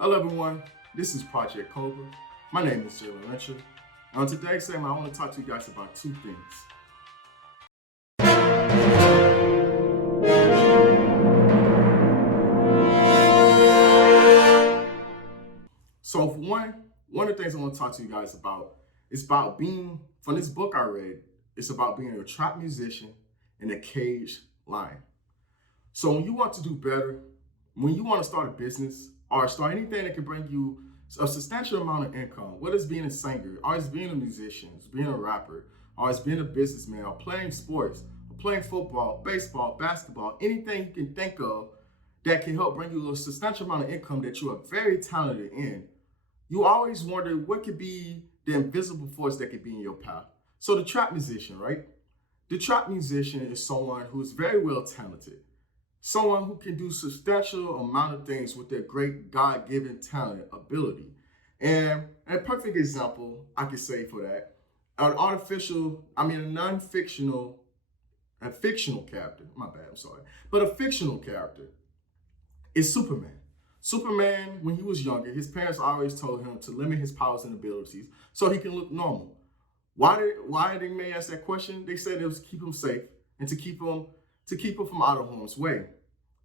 Hello everyone, this is Project Cobra. My name is Jaylen Rencher. And on today's segment, I want to talk to you guys about two things. So for one of the things I want to talk to you guys about is about being, from this book I read, it's about being a trap musician in a cage lion. So when you want to do better, when you want to start a business or start anything that can bring you a substantial amount of income, whether it's being a singer, or it's being a musician, it's being a rapper, or it's being a businessman, or playing sports, or playing football, baseball, basketball, anything you can think of that can help bring you a substantial amount of income that you are very talented in, you always wonder what could be the invisible force that could be in your path. So the trap musician, right? The trap musician is someone who is very well talented, someone who can do substantial amount of things with their great God-given talent, ability. And a perfect example I could say for that, a non-fictional, a fictional character, my bad, I'm sorry, but a fictional character is Superman. Superman, when he was younger, his parents always told him to limit his powers and abilities so he can look normal. Why they may ask that question? They said it was to keep him safe and to keep him from out of harm's way.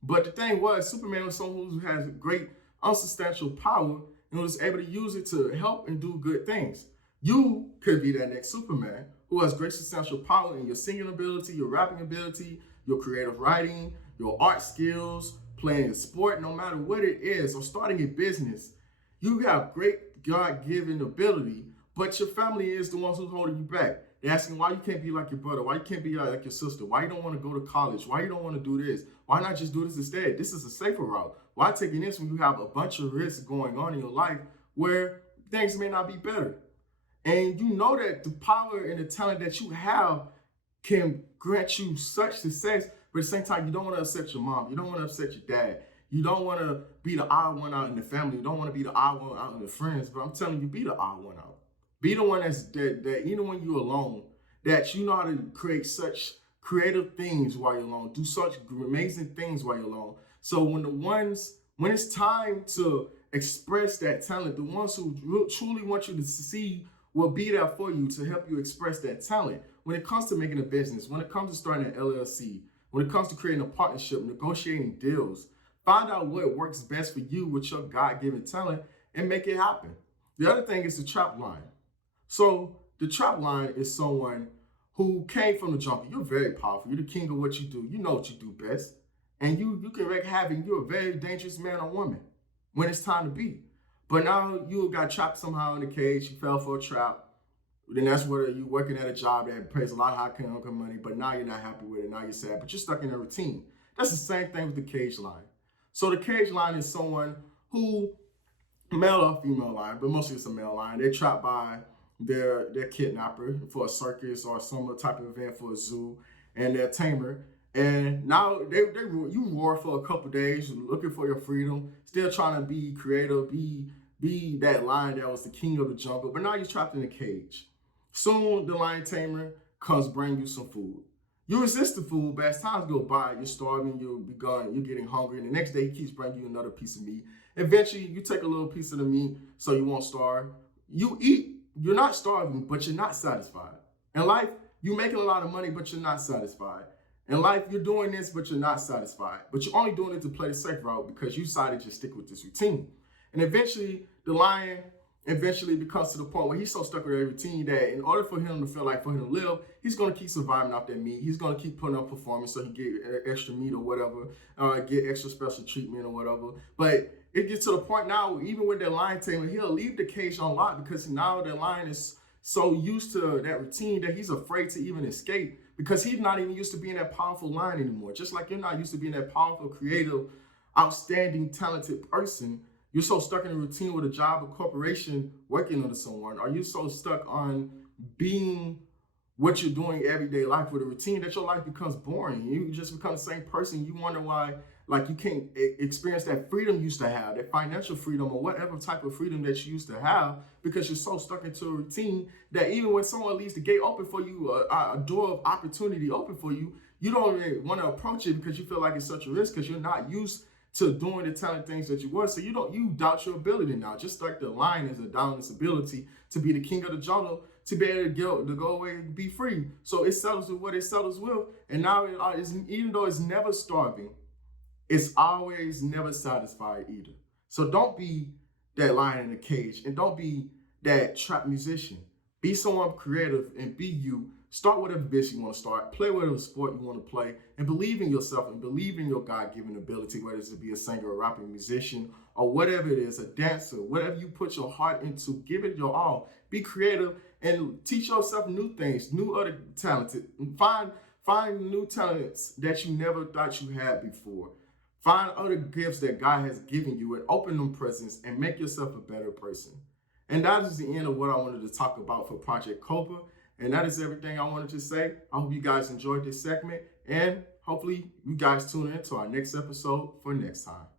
But the thing was, Superman was someone who has great unsubstantial power and was able to use it to help and do good things. You could be that next Superman who has great substantial power in your singing ability, your rapping ability, your creative writing, your art skills, playing a sport, no matter what it is, or starting a business. You have great God-given ability, but your family is the ones who's holding you back. They're asking why you can't be like your brother, why you can't be like your sister, why you don't want to go to college, why you don't want to do this, why not just do this instead? This is a safer route. Why taking this when you have a bunch of risks going on in your life where things may not be better? And you know that the power and the talent that you have can grant you such success, but at the same time, you don't want to upset your mom, you don't want to upset your dad, you don't want to be the odd one out in the family, you don't want to be the odd one out in the friends, but I'm telling you, be the odd one out. Be the one that even when you're alone, that you know how to create such creative things while you're alone, do such amazing things while you're alone. So when it's time to express that talent, the ones who truly want you to succeed will be there for you to help you express that talent. When it comes to making a business, when it comes to starting an LLC, when it comes to creating a partnership, negotiating deals, find out what works best for you with your God-given talent and make it happen. The other thing is the trap line. So the trap line is someone who came from the jungle. You're very powerful. You're the king of what you do. You know what you do best. And you can wreak havoc. You're a very dangerous man or woman when it's time to be. But now you got trapped somehow in the cage. You fell for a trap. Then that's where you're working at a job that pays a lot of high income money, but now you're not happy with it. Now you're sad, but you're stuck in a routine. That's the same thing with the cage line. So the cage line is someone who, male or female line, but mostly it's a male line. They're trapped by their kidnapper for a circus or some type of event for a zoo, and their tamer. And now you roar for a couple days, looking for your freedom, still trying to be creative, be that lion that was the king of the jungle. But now you're trapped in a cage. Soon the lion tamer comes bring you some food. You resist the food, but as times go by, you're starving, you're getting hungry, and the next day he keeps bringing you another piece of meat. Eventually, you take a little piece of the meat so you won't starve. You eat. You're not starving, but you're not satisfied. In life, you're making a lot of money, but you're not satisfied. In life, you're doing this, but you're not satisfied. But you're only doing it to play the safe route because you decided to stick with this routine. And eventually, the lion becomes to the point where he's so stuck with a routine that in order for him to feel like for him to live, he's going to keep surviving off that meat. He's going to keep putting up performance so he get extra meat or whatever, or get extra special treatment or whatever. But it gets to the point now, even with that lion tamer, he'll leave the cage unlocked because now the lion is so used to that routine that he's afraid to even escape because he's not even used to being that powerful lion anymore. Just like you're not used to being that powerful, creative, outstanding, talented person. You're so stuck in a routine with a job, a corporation, working under someone. Are you so stuck on being what you're doing everyday life with a routine that your life becomes boring? You just become the same person. You wonder why, like, you can't experience that freedom you used to have, that financial freedom or whatever type of freedom that you used to have because you're so stuck into a routine that even when someone leaves the gate open for you, a door of opportunity open for you, you don't really want to approach it because you feel like it's such a risk because you're not used to doing the talented things that you were. So you doubt your ability now. Just like the lion is a doubting its ability to be the king of the jungle, to be able to go away and be free. So it settles with what it settles with. And now even though it's never starving, it's always never satisfied either. So don't be that lion in the cage, and don't be that trap musician. Be someone creative and be you. Start whatever business you want to start. Play whatever sport you want to play, and believe in yourself and believe in your God-given ability, whether it's to be a singer, a rapper, musician, or whatever it is, a dancer, whatever you put your heart into, give it your all. Be creative and teach yourself new things, new other talents. Find new talents that you never thought you had before. Find other gifts that God has given you and open them presents and make yourself a better person. And that is the end of what I wanted to talk about for Project Cobra. And that is everything I wanted to say. I hope you guys enjoyed this segment, and hopefully you guys tune in to our next episode for next time.